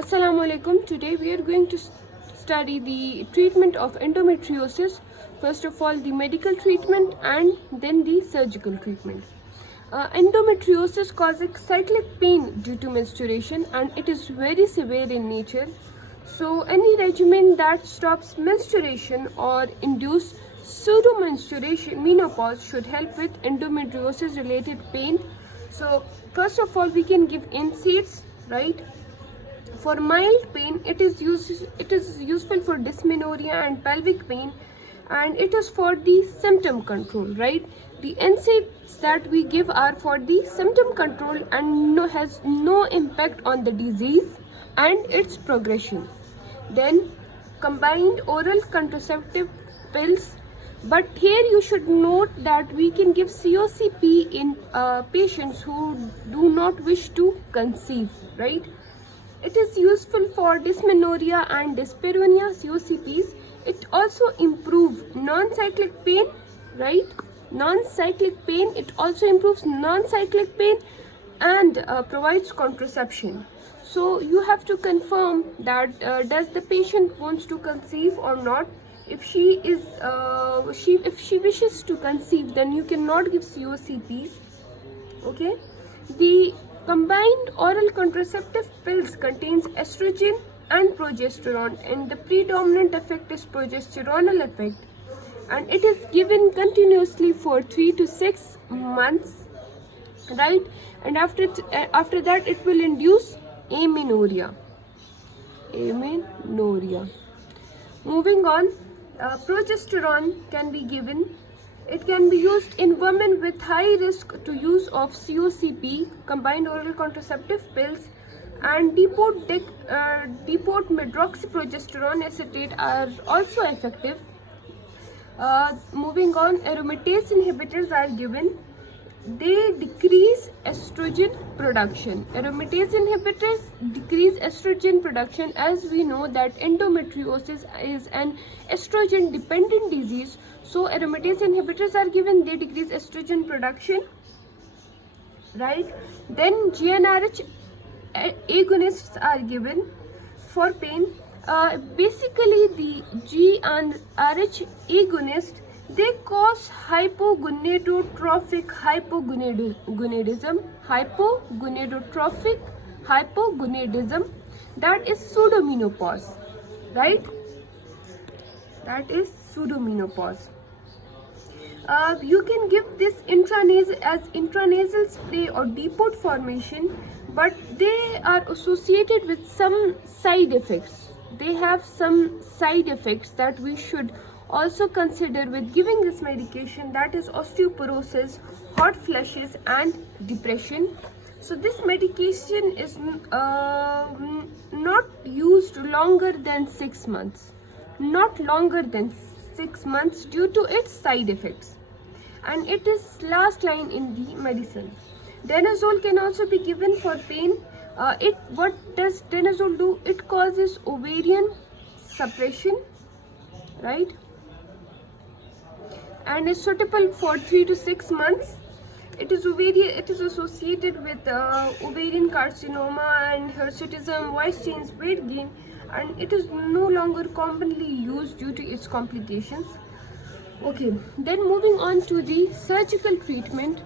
Assalamu alaikum. Today we are going to study the treatment of endometriosis. First of all, the medical treatment and then the surgical treatment. Endometriosis causes cyclic pain due to menstruation and it is very severe in nature. So any regimen that stops menstruation or induce pseudo-menstruation menopause should help with endometriosis related pain. So first of all, we can give NSAIDs, right? For mild pain, it is useful for dysmenorrhea and pelvic pain, and it is for the symptom control, right? The NSAIDs that we give are for the symptom control and has no impact on the disease and its progression. Then combined oral contraceptive pills, but here you should note that we can give COCP in patients who do not wish to conceive, right? It is useful for dysmenorrhea and dyspareunia COCPs. It also improves non-cyclic pain, right? Non-cyclic pain. It also improves non-cyclic pain and provides contraception. So you have to confirm that does the patient wants to conceive or not. If she wishes to conceive, then you cannot give COCPs. Okay. The combined oral contraceptive pills contains estrogen and progesterone, and the predominant effect is progesteronal effect, and it is given continuously for 3 to 6 months, right? And after that it will induce amenorrhea. Moving on, progesterone can be given. It can be used in women with high risk to use of COCP, combined oral contraceptive pills, and depot medroxyprogesterone acetate are also effective. Moving on, aromatase inhibitors are given. They decrease estrogen production. Aromatase inhibitors decrease estrogen production, as we know that endometriosis is an estrogen dependent disease. So aromatase inhibitors are given, they decrease estrogen production, right? Then GnRH agonists are given for pain. Basically the GnRH agonist, they cause hypogonadotrophic hypogonadism, that is pseudomenopause, right? That is pseudomenopause. You can give this intranasal spray or depot formation, but they are associated with some side effects. They have some side effects that we should also consider with giving this medication, that is osteoporosis, hot flushes and depression. So this medication is not used longer than 6 months. Not longer than 6 months due to its side effects, and it is last line in the medicine. Danazol can also be given for pain. What does danazol do? It causes ovarian suppression, right? And is suitable for 3 to 6 months. It is associated with ovarian carcinoma and hirsutism, voice change, weight gain, and it is no longer commonly used due to its complications. Okay, then moving on to the surgical treatment.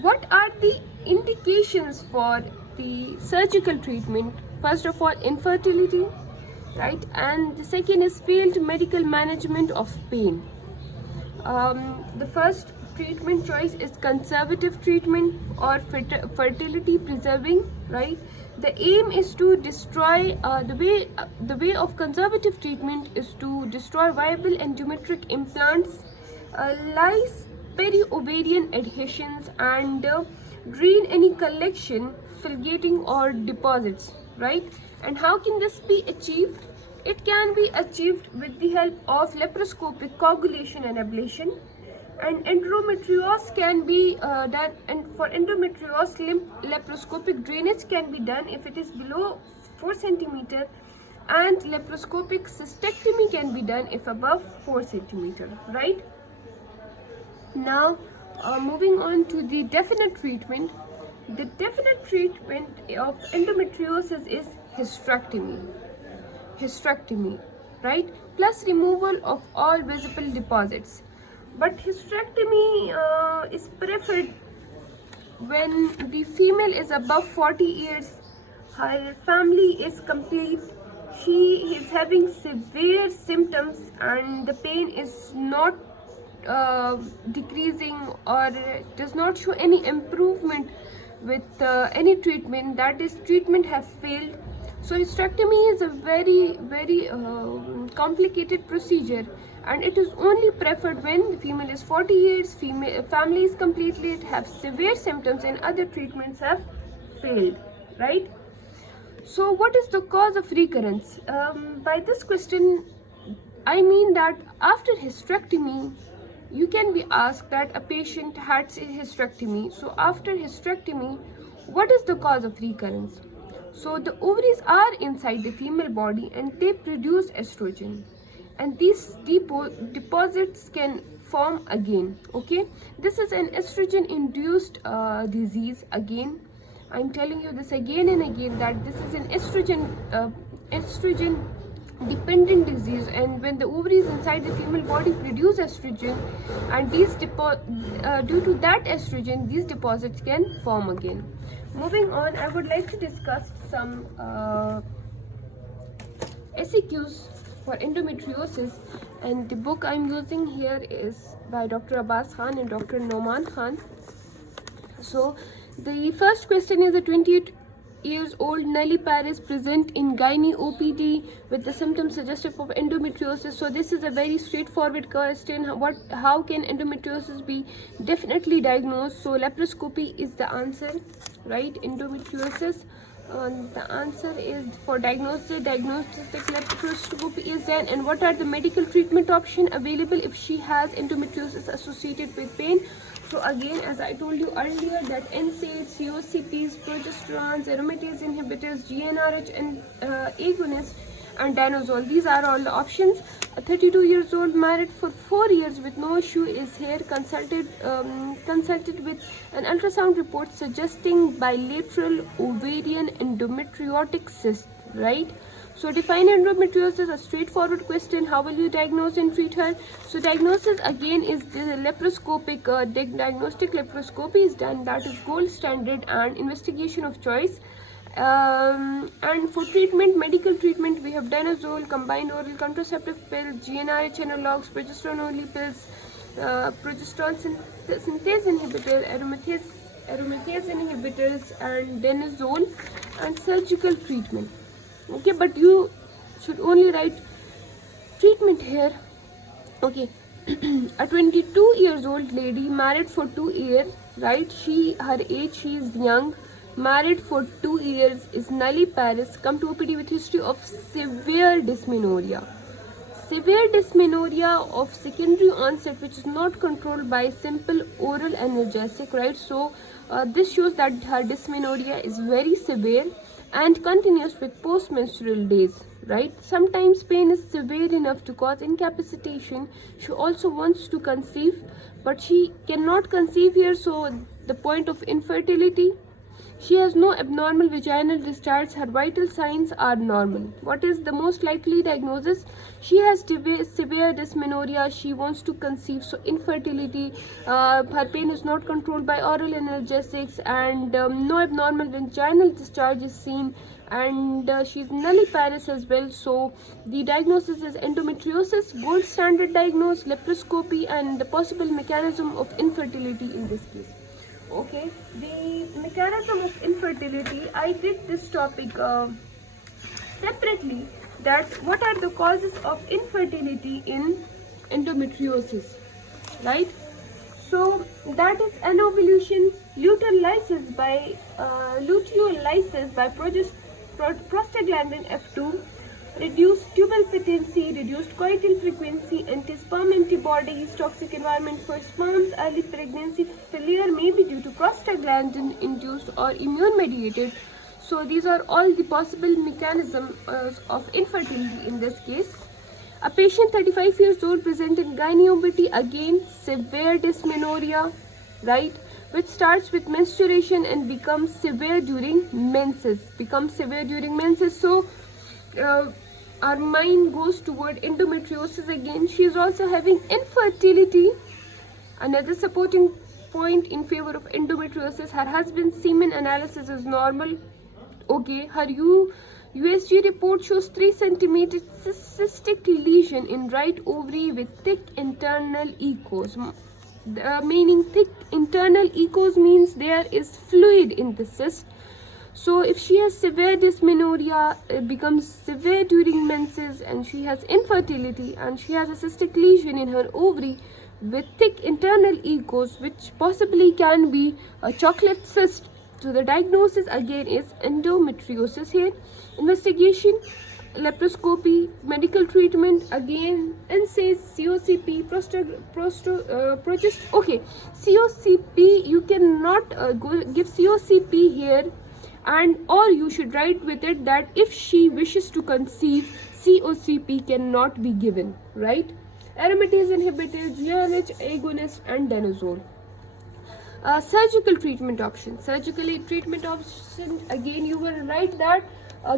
What are the indications for the surgical treatment? First of all, infertility, right? And the second is failed medical management of pain. The first treatment choice is conservative treatment or fertility preserving, right? The aim is to destroy the way of conservative treatment is to destroy viable endometric implants, lyse peri-ovarian adhesions, and drain any collection, fulgating or deposits, right? And how can this be achieved? It can be achieved with the help of laparoscopic coagulation and ablation. And endometriosis can be done, and for endometriosis, laparoscopic drainage can be done if it is below 4 cm, and laparoscopic cystectomy can be done if above 4 cm, right? Now moving on to the definite treatment. The definite treatment of endometriosis is hysterectomy, right? Plus removal of all visible deposits. But hysterectomy is preferred when the female is above 40 years, her family is complete, she is having severe symptoms and the pain is not decreasing or does not show any improvement with any treatment, that is treatment have failed. So hysterectomy is a very complicated procedure and it is only preferred when the female is 40 years, family is completely, have severe symptoms and other treatments have failed, right? So what is the cause of recurrence? By this question, I mean that after hysterectomy, you can be asked that a patient had a hysterectomy. So after hysterectomy, what is the cause of recurrence? So the ovaries are inside the female body and they produce estrogen. And these deposits can form again, okay? This is an estrogen-induced disease again. I'm telling you this again and again that this is an estrogen dependent disease, and when the ovaries inside the female body produce estrogen and these due to that estrogen these deposits can form again. Moving on, I would like to discuss some SEQs for endometriosis, and the book I'm using here is by Dr. Abbas Khan and Dr. Noman Khan. So the first question is: a 28 years old nulliparous present in gynae OPD with the symptoms suggestive of endometriosis. So this is a very straightforward question. How can endometriosis be definitely diagnosed? So laparoscopy is the answer, right? Endometriosis, the answer is for diagnostic laparoscopy is done. And what are the medical treatment options available if she has endometriosis associated with pain? So again, as I told you earlier, that NSAIDs, COCPs, progesterones, aromatase inhibitors, GnRH and agonists, and danazole. These are all the options. A 32 years old, married for 4 years with no issue, is here consulted with an ultrasound report suggesting bilateral ovarian endometriotic cyst, right? So define endometriosis, a straightforward question. How will you diagnose and treat her? So diagnosis again is the laparoscopic diagnostic laparoscopy is done. That is gold standard and investigation of choice. And for treatment, medical treatment, we have danazole, combined oral contraceptive pill, GnRH analogs, progesterone only pills, progesterone synthase inhibitor, aromatase inhibitors, and danazole, and surgical treatment. Okay, but you should only write treatment here. Okay. A 22 years old lady, married for 2 years, right? Her age, she is young, married for 2 years, is nulliparous, come to OPD with history of severe dysmenorrhea of secondary onset, which is not controlled by simple oral analgesic, right? So this shows that her dysmenorrhea is very severe and continues with postmenstrual days, right? Sometimes pain is severe enough to cause incapacitation. She also wants to conceive, but she cannot conceive here, so the point of infertility. She has no abnormal vaginal discharge. Her vital signs are normal. What is the most likely diagnosis? She has severe dysmenorrhea. She wants to conceive, so infertility. Her pain is not controlled by oral analgesics, and no abnormal vaginal discharge is seen. And she's nulliparous as well. So the diagnosis is endometriosis, gold standard diagnosis, laparoscopy, and the possible mechanism of infertility in this case. Okay, the mechanism of infertility, I did this topic separately, that what are the causes of infertility in endometriosis, right? So that is anovulation, luteolysis by prostaglandin F2, reduced tubal patency, reduced coital frequency, anti-sperm antibodies, toxic environment for sperms, early pregnancy failure may be due to prostaglandin induced or immune mediated. So these are all the possible mechanisms of infertility in this case. A patient 35 years old presented gynae OPD, again severe dysmenorrhea, right? which starts with menstruation and becomes severe during menses. So our mind goes toward endometriosis again. She is also having infertility. Another supporting point in favor of endometriosis: her husband's semen analysis is normal. Okay, her USG report shows 3 centimeter cystic lesion in right ovary with thick internal echoes. Meaning thick internal echoes means there is fluid in the cyst. So if she has severe dysmenorrhea, it becomes severe during menses, and she has infertility, and she has a cystic lesion in her ovary with thick internal echoes, which possibly can be a chocolate cyst. So the diagnosis again is endometriosis here. Investigation, laparoscopy, medical treatment again, NSAIDs, COCP, okay, COCP, you cannot give COCP here, and or you should write with it that if she wishes to conceive, COCP cannot be given, right? Aromatase inhibitor, GLH agonist, and danazole. Surgical treatment option. Again, you will write that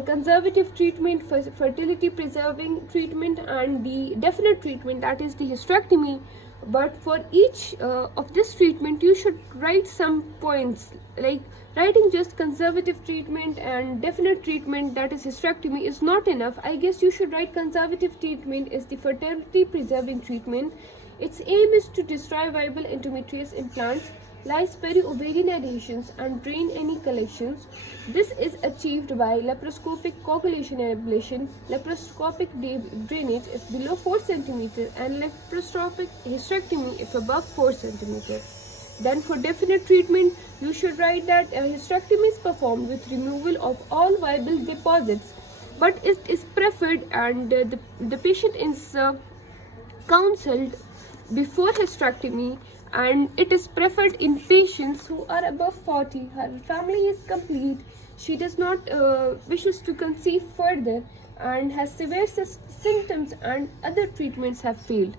conservative treatment, fertility preserving treatment, and the definite treatment, that is the hysterectomy. But for each of this treatment, you should write some points, like writing just conservative treatment and definite treatment, that is hysterectomy, is not enough. I guess you should write conservative treatment is the fertility preserving treatment. Its aim is to destroy viable endometrious implants, lyse peri-ovarian adhesions, and drain any collections. This is achieved by laparoscopic coagulation and ablation, laparoscopic drainage if below 4 cm, and laparoscopic hysterectomy if above 4 cm. Then for definite treatment, you should write that a hysterectomy is performed with removal of all viable deposits, but it is preferred, and the patient is counseled before hysterectomy, and it is preferred in patients who are above 40. Her family is complete. She does not wishes to conceive further and has severe symptoms, and other treatments have failed.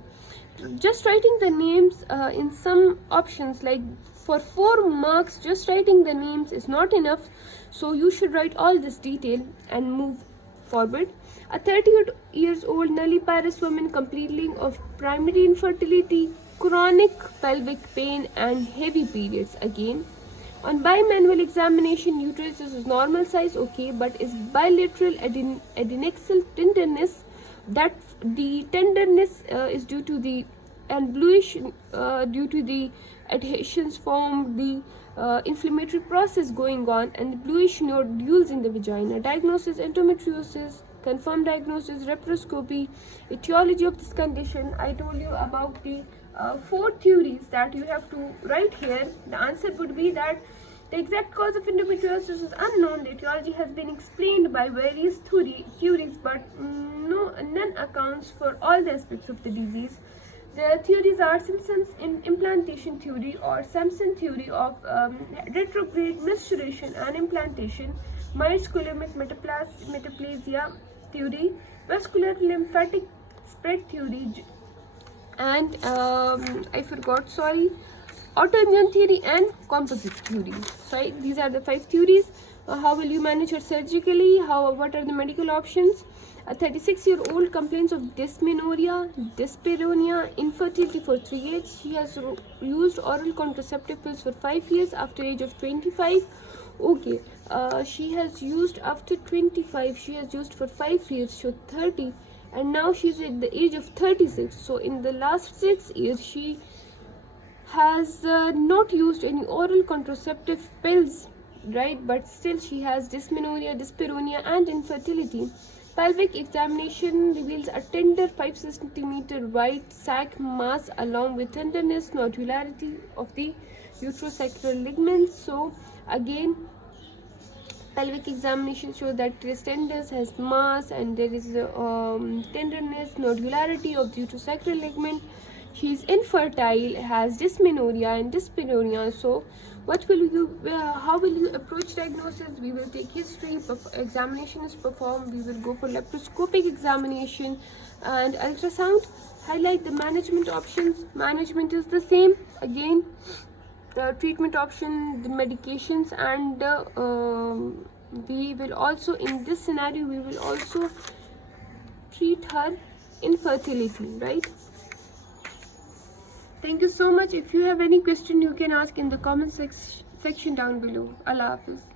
Just writing the names in some options, like for 4 marks, just writing the names is not enough, so you should write all this detail and move forward. A 30 years old nulliparous woman complaining of primary infertility, chronic pelvic pain, and heavy periods. Again, on bimanual examination, uterus is normal size, okay, but is bilateral adnexal tenderness. That the tenderness is due to the bluish due to the adhesions from the inflammatory process going on, and bluish nodules in the vagina. Diagnosis: endometriosis. Confirmed diagnosis: laparoscopy. Etiology of this condition, I told you about the 4 theories that you have to write here. The answer would be that the exact cause of endometriosis is unknown. The etiology has been explained by various theories, but none accounts for all the aspects of the disease. The theories are Simpson's implantation theory, or Sampson theory of retrograde menstruation and implantation, Myers-Coulommic metaplasia theory, vascular lymphatic spread theory, and I forgot, sorry, autoimmune theory and composite theory. So these are the 5 theories. How will you manage her surgically? What are the medical options? A 36-year-old complains of dysmenorrhea, dyspareunia, infertility for 3 years. She has used oral contraceptive pills for 5 years after age of 25. Okay, she has used after 25. She has used for 5 years, so 30, and now she's at the age of 36. So in the last 6 years, she has not used any oral contraceptive pills, right? But still she has dysmenorrhea, dyspareunia, and infertility. Pelvic examination reveals a tender 5 cm white sac mass along with tenderness, nodularity of the uterosacral ligaments. So again, pelvic examination shows that it is tenderness, has mass, and there is tenderness, nodularity of the uterosacral ligament. She is infertile, has dysmenorrhea and dyspareunia. So what will you how will you approach diagnosis? We will take history, examination is performed, we will go for laparoscopic examination and ultrasound. Highlight the management options. Management is the same. Again, the treatment option, the medications, and we will also, in this scenario, we will also treat her infertility, right? Thank you so much. If you have any question, you can ask in the comment section down below. Allah Hafiz.